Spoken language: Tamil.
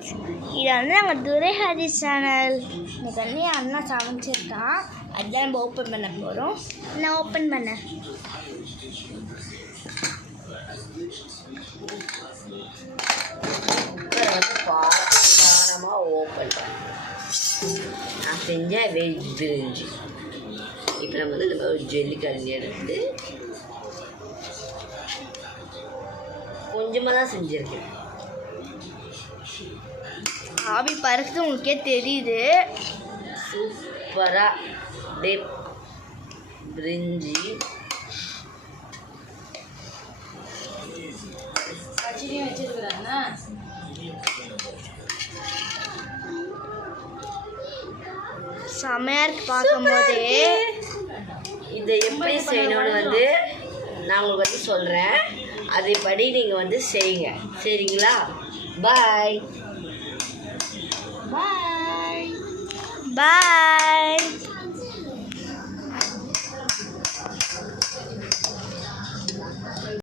ஃப்ரெண்ட்ஸ், இது வந்து நாங்கள் துரைஹரி சேனல். இன்னைக்கு வந்து என் அண்ணா சமைச்சிருக்கான், அதுதான் நம்ம ஓப்பன் பண்ண போகிறோம். நான் ஓப்பன் பண்ணேன். பாரமாக ஓப்பன் நான் செஞ்ச வெஜ் பிரிஞ்சி. இப்போ நம்ம வந்து இந்த ஒரு ஜெல்லி கரண்டி எடுத்து கொஞ்சமாக தான் செஞ்சுருக்கேன். ஆவி பறக்குது, உங்களுக்கே தெரியுது. சூப்பராக பிரிஞ்சி வச்சிருக்கிறாங்க. செமையாக இருக்கு பார்க்கும் போதே. இதை எப்படி செய்யணும்னு வந்து நான் உங்களுக்கு வந்து சொல்கிறேன், அதைப்படி நீங்கள் வந்து செய்யுங்க, சரிங்களா? பாய் பாய் பாய்.